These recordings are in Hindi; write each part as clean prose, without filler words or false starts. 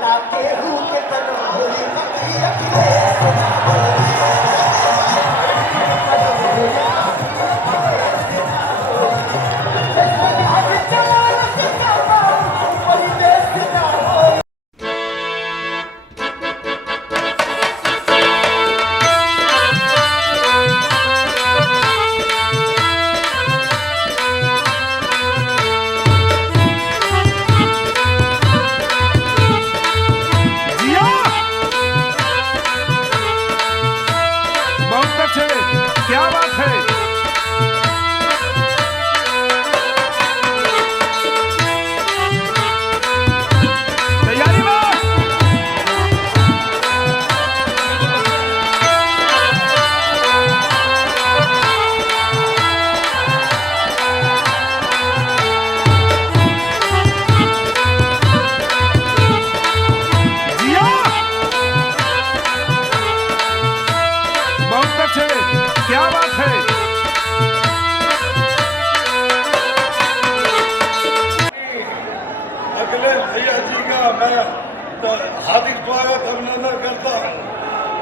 ना केहू के तन होली कभी अखिलेश ना होली। क्या बात है। तैयारी बस। जिया बहुत अच्छे। क्या बात है। अखिलेश भैया जी का मैं हार्दिक स्वागत अभिनंदन करता हूँ।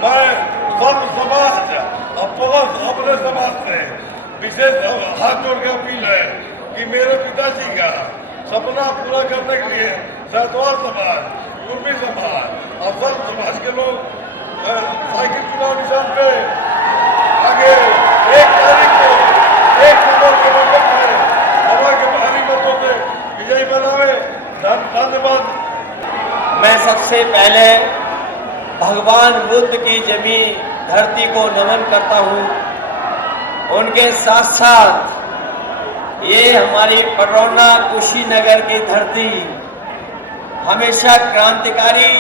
मैं सब समाज और प्लस अपने समाज से विशेष हाथ जोड़ के अपील है कि मेरे पिताजी का सपना पूरा करने के लिए सहतवार समाज, कुर्मी समाज और सब समाज के लोग साइकिल चुनाव निशान पे आगे 1 तारीख को 1 नंबर के नंबर से सभा के भारी मतों से विजयी बनावे। धन्यवाद। मैं सबसे पहले भगवान बुद्ध की जमी धरती को नमन करता हूँ। उनके साथ साथ ये हमारी पडरौना कुशीनगर की धरती हमेशा क्रांतिकारी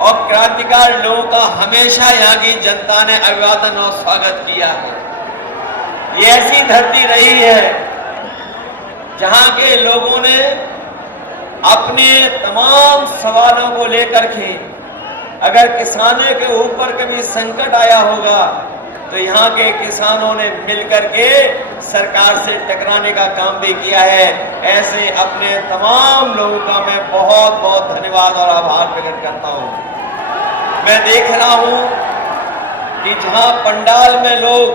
और क्रांतिकारी लोगों का हमेशा यहाँ की जनता ने अभिवादन और स्वागत किया है। ये ऐसी धरती रही है जहाँ के लोगों ने अपने तमाम सवालों को लेकर के अगर किसानों के ऊपर कभी संकट आया होगा तो यहाँ के किसानों ने मिलकर के सरकार से टकराने का काम भी किया है। ऐसे अपने तमाम लोगों का मैं बहुत बहुत धन्यवाद और आभार प्रकट करता हूँ। मैं देख रहा हूँ कि जहाँ पंडाल में लोग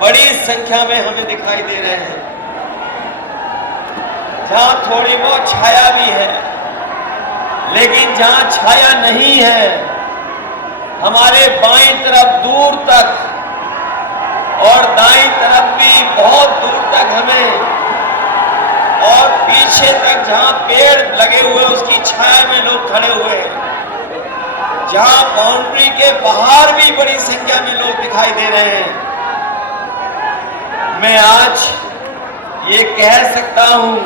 बड़ी संख्या में हमें दिखाई दे रहे हैं, जहाँ थोड़ी बहुत छाया भी है, लेकिन जहाँ छाया नहीं है हमारे बाईं तरफ दूर तक और दाईं तरफ भी बहुत दूर तक हमें और पीछे तक जहाँ पेड़ लगे हुए उसकी छाया में लोग खड़े हुए हैं, जहाँ बाउंड्री के बाहर भी बड़ी संख्या में लोग दिखाई दे रहे हैं। मैं आज ये कह सकता हूँ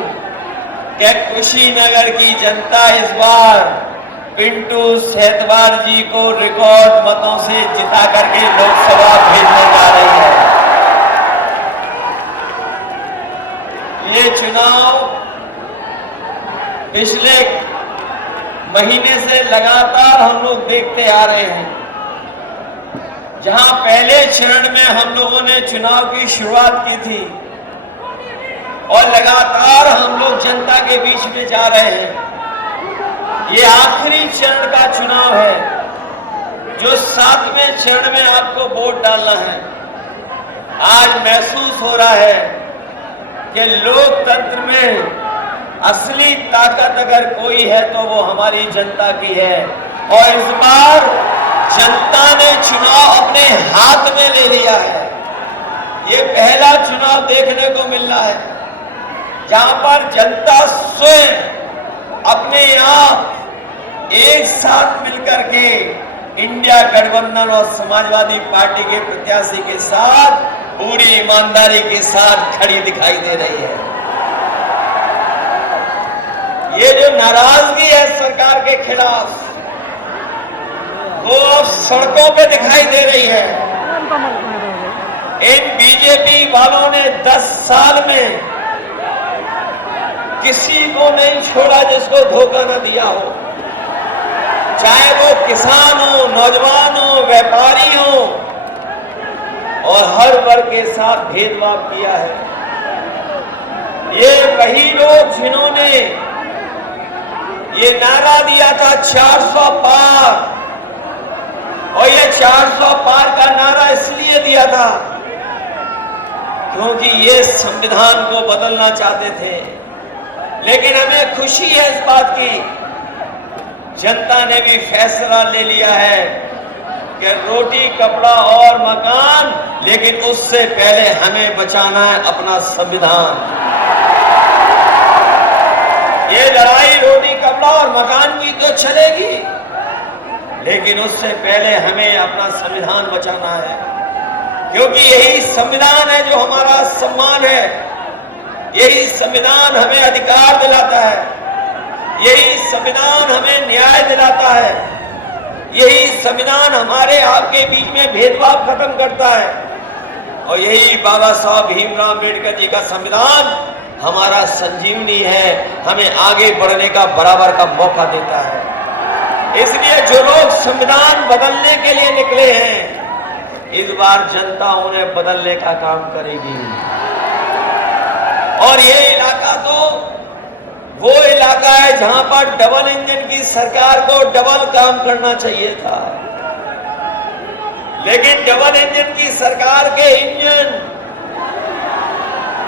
कि कुशीनगर की जनता इस बार पिंटू सेतवार जी को रिकॉर्ड मतों से जिता करके लोकसभा भेजने जा रही है। ये चुनाव पिछले महीने से लगातार हम लोग देखते आ रहे हैं। जहां पहले चरण में हम लोगों ने चुनाव की शुरुआत की थी और लगातार हम लोग जनता के बीच में जा रहे हैं। ये आखिरी चरण का चुनाव है जो 7वें चरण में आपको वोट डालना है। आज महसूस हो रहा है कि लोकतंत्र में असली ताकत अगर कोई है तो वो हमारी जनता की है और इस बार जनता ने चुनाव अपने हाथ में ले लिया है। ये पहला चुनाव देखने को मिल रहा है जहां पर जनता स्वयं अपने आप एक साथ मिलकर के इंडिया गठबंधन और समाजवादी पार्टी के प्रत्याशी के साथ पूरी ईमानदारी के साथ खड़ी दिखाई दे रही है। ये जो नाराजगी है सरकार के खिलाफ वो अब सड़कों पे दिखाई दे रही है। इन बीजेपी वालों ने 10 साल में किसी को नहीं छोड़ा जिसको धोखा न दिया हो, चाहे वो किसान हो, नौजवान हो, व्यापारी हो, और हर वर्ग के साथ भेदभाव किया है। ये वही लोग जिन्होंने ये नारा दिया था 400 पार, और ये 400 पार का नारा इसलिए दिया था क्योंकि ये संविधान को बदलना चाहते थे। लेकिन हमें खुशी है इस बात की, जनता ने भी फैसला ले लिया है कि रोटी कपड़ा और मकान, लेकिन उससे पहले हमें बचाना है अपना संविधान। ये लड़ाई रोटी कपड़ा और मकान की तो चलेगी, लेकिन उससे पहले हमें अपना संविधान बचाना है, क्योंकि यही संविधान है जो हमारा सम्मान है, यही संविधान हमें अधिकार दिलाता है, यही संविधान हमें न्याय दिलाता है, यही संविधान हमारे आपके बीच में भेदभाव खत्म करता है, और यही बाबा साहब भीमराव अम्बेडकर जी का संविधान हमारा संजीवनी है, हमें आगे बढ़ने का बराबर का मौका देता है। इसलिए जो लोग संविधान बदलने के लिए निकले हैं, इस बार जनता उन्हें बदलने का काम करेगी। और ये इलाका तो वो इलाका है जहां पर डबल इंजन की सरकार को डबल काम करना चाहिए था, लेकिन डबल इंजन की सरकार के इंजन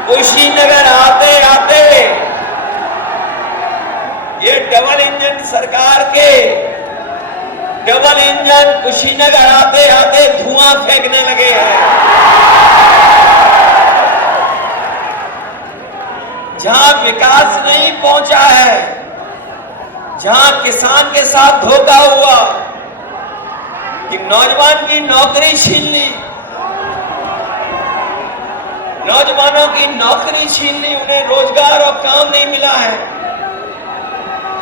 कुशीनगर आते आते, ये डबल इंजन सरकार के डबल इंजन कुशीनगर आते आते धुआं फेंकने लगे हैं। जहां विकास नहीं पहुंचा है, जहां किसान के साथ धोखा हुआ कि नौजवान की नौकरी छीन ली, नौजवानों की नौकरी छीन ली, उन्हें रोजगार और काम नहीं मिला है।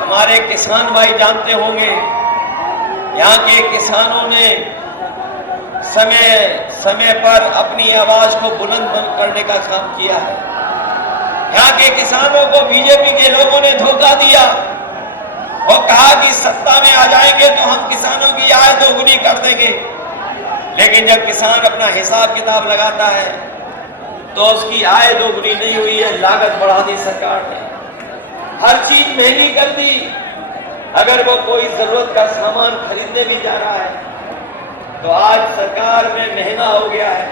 हमारे किसान भाई जानते होंगे, यहाँ के किसानों ने समय समय पर अपनी आवाज को बुलंद करने का काम किया है। यहाँ के किसानों को बीजेपी के लोगों ने धोखा दिया और कहा कि सत्ता में आ जाएंगे तो हम किसानों की आय दोगुनी कर देंगे, लेकिन जब किसान अपना हिसाब किताब लगाता है तो उसकी आय दोगुनी नहीं हुई है, लागत बढ़ा दी सरकार ने, हर चीज महंगी कर दी। अगर वो कोई जरूरत का सामान खरीदने भी जा रहा है तो आज सरकार में महंगा हो गया है,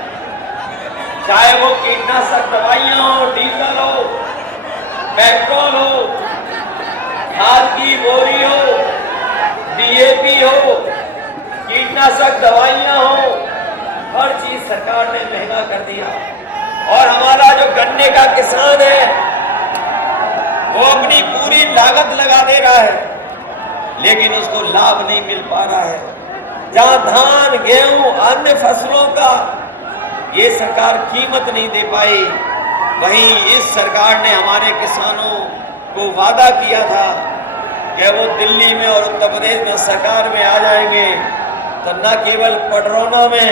चाहे वो कीटनाशक दवाइयां हो, डीजल हो, पेट्रोल हो, खाद की बोरी हो, डीएपी हो, कीटनाशक दवाइयां हो, हर चीज सरकार ने महंगा कर दिया। और हमारा जो गन्ने का किसान है वो अपनी पूरी लागत लगा दे रहा है, लेकिन उसको लाभ नहीं मिल पा रहा है। जहां धान, गेहूं, अन्य फसलों का ये सरकार कीमत नहीं दे पाई, वहीं इस सरकार ने हमारे किसानों को वादा किया था कि वो दिल्ली में और उत्तर प्रदेश में सरकार में आ जाएंगे तो न केवल पडरौना में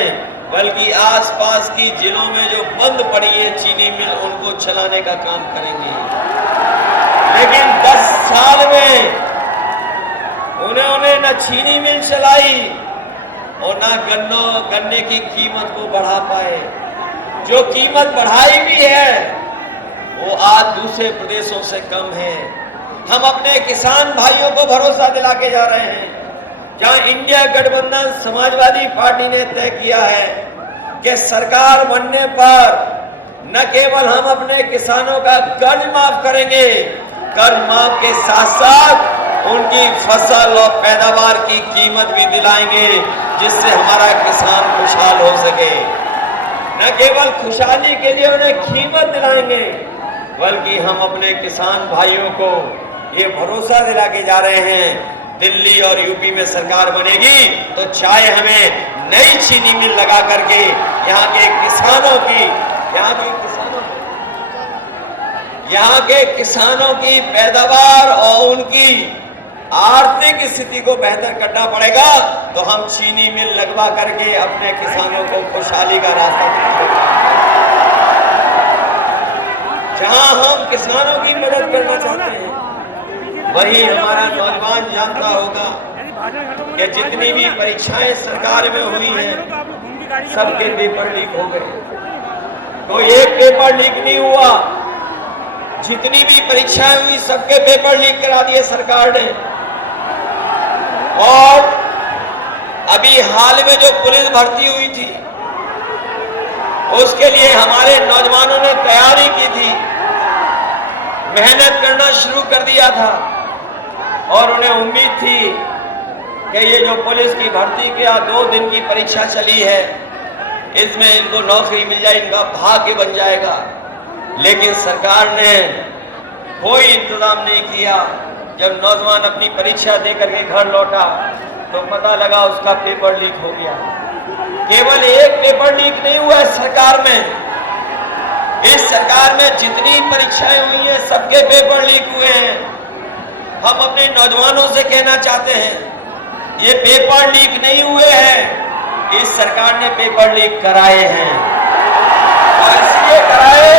बल्कि आसपास की जिलों में जो बंद पड़ी है चीनी मिल, उनको चलाने का काम करेंगे। लेकिन 10 साल में उन्होंने न चीनी मिल चलाई और ना गन्ने की कीमत को बढ़ा पाए। जो कीमत बढ़ाई भी है वो आज दूसरे प्रदेशों से कम है। हम अपने किसान भाइयों को भरोसा दिला के जा रहे हैं, जहां इंडिया गठबंधन समाजवादी पार्टी ने तय किया है कि सरकार बनने पर न केवल हम अपने किसानों का कर्ज माफ करेंगे, कर्ज माफ के साथ साथ उनकी फसल और पैदावार की कीमत भी दिलाएंगे, जिससे हमारा किसान खुशहाल हो सके। न केवल खुशहाली के लिए उन्हें कीमत दिलाएंगे, बल्कि हम अपने किसान भाइयों को ये भरोसा दिला के जा रहे हैं, दिल्ली और यूपी में सरकार बनेगी तो चाहे हमें नई चीनी मिल लगा करके यहाँ के किसानों की पैदावार और उनकी आर्थिक स्थिति को बेहतर करना पड़ेगा, तो हम चीनी मिल लगवा करके अपने किसानों को खुशहाली का रास्ता दिखाएंगे। जहां हम किसानों की मदद करना चाहते हैं, वही हमारा नौजवान जानता होगा कि जितनी भी परीक्षाएं सरकार में हुई हैं, सबके पेपर लीक हो गए, कोई एक पेपर लीक नहीं हुआ। जितनी भी परीक्षाएं हुई सबके पेपर लीक करा दिए सरकार ने। हाल में जो पुलिस भर्ती हुई थी उसके लिए हमारे नौजवानों ने तैयारी की थी, मेहनत करना शुरू कर दिया था और उन्हें उम्मीद थी कि ये जो पुलिस की भर्ती के 2 दिन की परीक्षा चली है इसमें इनको नौकरी मिल जाए, इनका भाग्य बन जाएगा। लेकिन सरकार ने कोई इंतजाम नहीं किया। जब नौजवान अपनी परीक्षा देकर के घर लौटा तो पता लगा उसका पेपर लीक हो गया। केवल एक पेपर लीक नहीं हुआ है सरकार में, इस सरकार में जितनी परीक्षाएं हुई हैं सबके पेपर लीक हुए हैं। हम अपने नौजवानों से कहना चाहते हैं ये पेपर लीक नहीं हुए हैं, इस सरकार ने पेपर लीक कराए हैं और इसलिए कराए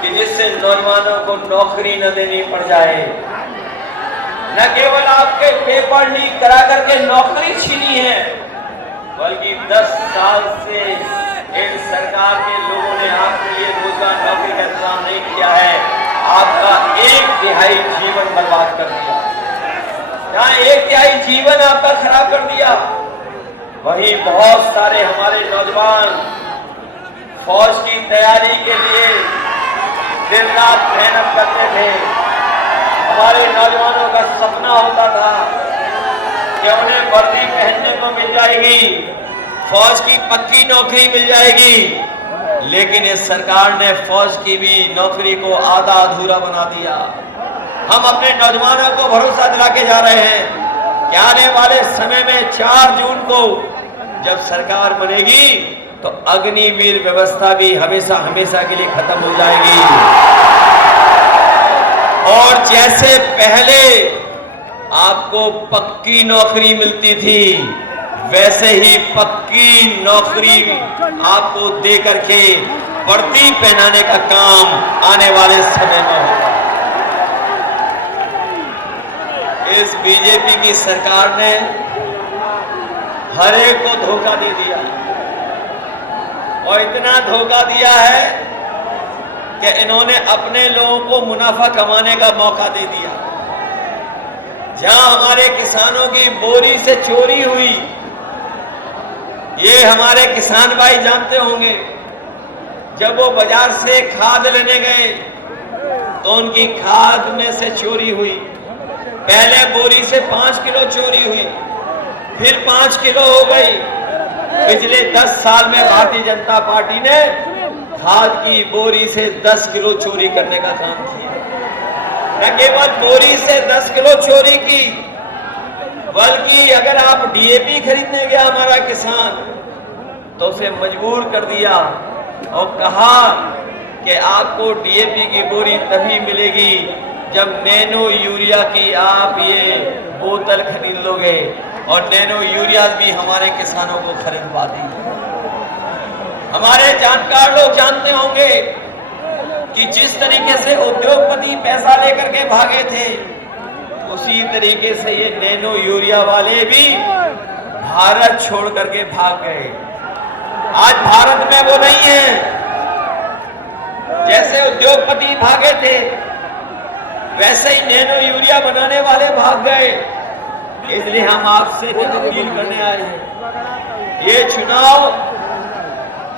कि जिससे नौजवानों को नौकरी न देनी पड़ जाए। न केवल आपके पेपर लीक करा करके नौकरी छीनी है, बल्कि 10 साल से इन सरकार के लोगों ने आपके लिए रोजगार नौकरी का इंतजाम नहीं किया है। आपका 1/3 जीवन बर्बाद कर दिया। जहां 1/3 जीवन आपका खराब कर दिया, वहीं बहुत सारे हमारे नौजवान फौज की तैयारी के लिए दिन रात मेहनत करते थे। हमारे नौजवानों का सपना होता था कि उन्हें वर्दी पहनने को मिल जाएगी, फौज की पक्की नौकरी मिल जाएगी। लेकिन इस सरकार ने फौज की भी नौकरी को आधा अधूरा बना दिया। हम अपने नौजवानों को भरोसा दिला के जा रहे हैं कि आने वाले समय में 4 जून को जब सरकार बनेगी तो अग्निवीर व्यवस्था भी हमेशा हमेशा के लिए खत्म हो जाएगी। और जैसे पहले आपको पक्की नौकरी मिलती थी, वैसे ही पक्की नौकरी आपको दे करके वर्दी पहनाने का काम आने वाले समय में होगा। इस बीजेपी की सरकार ने हर एक को धोखा दे दिया और इतना धोखा दिया है कि इन्होंने अपने लोगों को मुनाफा कमाने का मौका दे दिया। जहां हमारे किसानों की बोरी से चोरी हुई, ये हमारे किसान भाई जानते होंगे, जब वो बाजार से खाद लेने गए तो उनकी खाद में से चोरी हुई। पहले बोरी से 5 किलो चोरी हुई, फिर 5 किलो हो गई। पिछले 10 साल में भारतीय जनता पार्टी ने खाद की बोरी से 10 किलो चोरी करने का काम किया। न केवल बोरी से 10 किलो चोरी की, बल्कि अगर आप डीएपी खरीदने गया हमारा किसान तो उसे मजबूर कर दिया और कहा कि आपको डीएपी की बोरी तभी मिलेगी जब नैनो यूरिया की आप ये बोतल खरीद लोगे। और नैनो यूरिया भी हमारे किसानों को खरीदवा दी। हमारे जानकार लोग जानते होंगे कि जिस तरीके से उद्योगपति पैसा लेकर के भागे थे, उसी तरीके से ये नैनो यूरिया वाले भी भारत छोड़ करके भाग गए। आज भारत में वो नहीं है। जैसे उद्योगपति भागे थे, वैसे ही नैनो यूरिया बनाने वाले भाग गए। इसलिए हम आपसे अपील करने आए हैं, ये चुनाव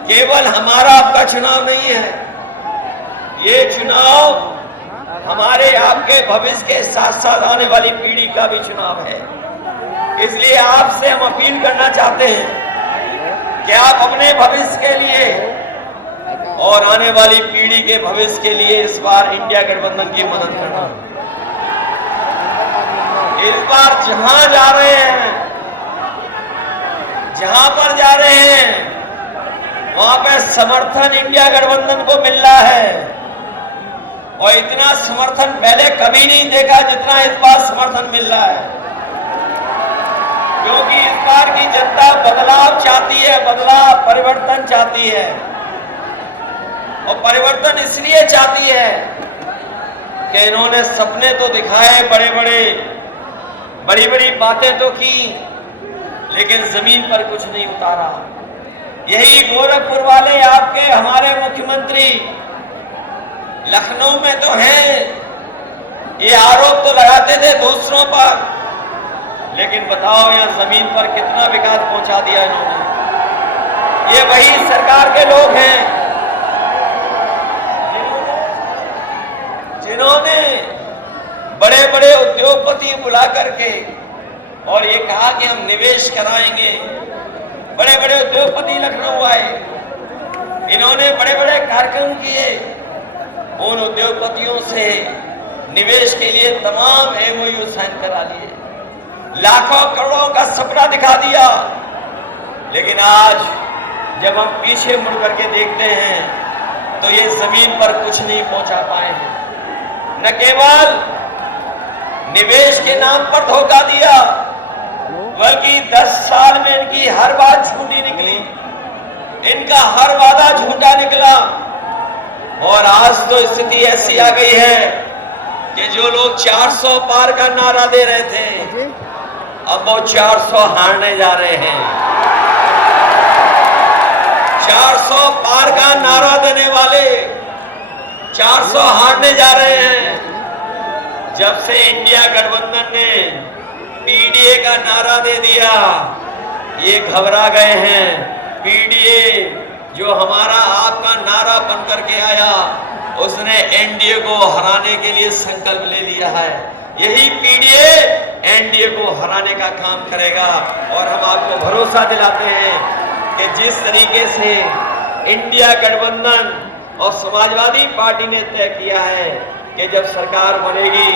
केवल हमारा आपका चुनाव नहीं है, ये चुनाव हमारे आपके भविष्य के साथ साथ आने वाली पीढ़ी का भी चुनाव है। इसलिए आपसे हम अपील करना चाहते हैं कि आप अपने भविष्य के लिए और आने वाली पीढ़ी के भविष्य के लिए इस बार इंडिया गठबंधन की मदद करना। इस बार जहां जा रहे हैं, जहां पर जा रहे हैं, वहां पे समर्थन इंडिया गठबंधन को मिल रहा है और इतना समर्थन पहले कभी नहीं देखा जितना इस बार समर्थन मिल रहा है। क्योंकि इस बार की जनता बदलाव चाहती है, बदलाव परिवर्तन चाहती है। और परिवर्तन इसलिए चाहती है कि इन्होंने सपने तो दिखाए, बड़ी बड़ी बातें तो की, लेकिन जमीन पर कुछ नहीं उतारा। यही गोरखपुर वाले आपके हमारे मुख्यमंत्री लखनऊ में तो हैं, ये आरोप तो लगाते थे दूसरों पर, लेकिन बताओ यहाँ जमीन पर कितना विकास पहुंचा दिया इन्होंने। ये वही सरकार के लोग हैं जिन्होंने बड़े बड़े उद्योगपति बुला करके और ये कहा कि हम निवेश कराएंगे। बड़े बड़े उद्योगपति लखनऊ आए, इन्होंने बड़े बड़े कार्यक्रम किए, उन उद्योगपतियों से निवेश के लिए तमाम एमओयू साइन करा लिए, लाखों करोड़ों का सपना दिखा दिया। लेकिन आज जब हम पीछे मुड़ करके देखते हैं तो ये जमीन पर कुछ नहीं पहुंचा पाए हैं। न केवल निवेश के नाम पर धोखा दिया, बल्कि 10 साल में इनकी हर बात झूठी निकली, इनका हर वादा झूठा निकला। और आज तो स्थिति ऐसी आ गई है कि जो लोग 400 पार का नारा दे रहे थे, अब वो 400 हारने जा रहे हैं। 400 पार का नारा देने वाले 400 हारने जा रहे हैं। जब से इंडिया गठबंधन ने पीडीए का नारा दे दिया, ये घबरा गए हैं। पीडीए जो हमारा आपका नारा बन करके आया, उसने एनडीए को हराने के लिए संकल्प ले लिया है। यही पीडीए एनडीए को हराने का काम करेगा। और हम आपको भरोसा दिलाते हैं कि जिस तरीके से इंडिया गठबंधन और समाजवादी पार्टी ने तय किया है कि जब सरकार बनेगी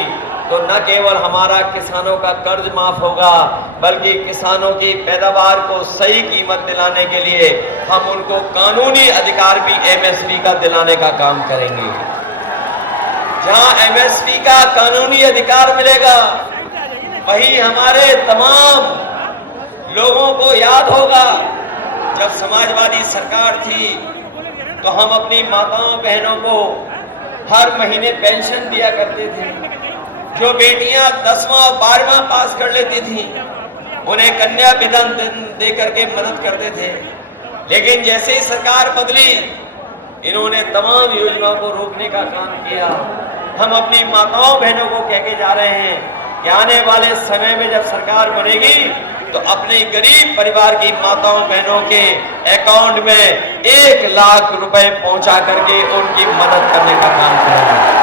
तो न केवल हमारा किसानों का कर्ज माफ होगा, बल्कि किसानों की पैदावार को सही कीमत दिलाने के लिए हम उनको कानूनी अधिकार भी एमएसपी का दिलाने का काम करेंगे। जहां एमएसपी का कानूनी अधिकार मिलेगा, वही हमारे तमाम लोगों को याद होगा जब समाजवादी सरकार थी तो हम अपनी माताओं बहनों को हर महीने पेंशन दिया करते थे। जो बेटियां 10वां और 12वां पास कर लेती थी, उन्हें कन्या विधन दे करके मदद करते थे। लेकिन जैसे ही सरकार बदली, इन्होंने तमाम योजनाओं को रोकने का काम किया। हम अपनी माताओं बहनों को कह के जा रहे हैं कि आने वाले समय में जब सरकार बनेगी तो अपने गरीब परिवार की माताओं बहनों के अकाउंट में 1 लाख रुपए पहुंचा करके उनकी मदद करने का काम करेंगे।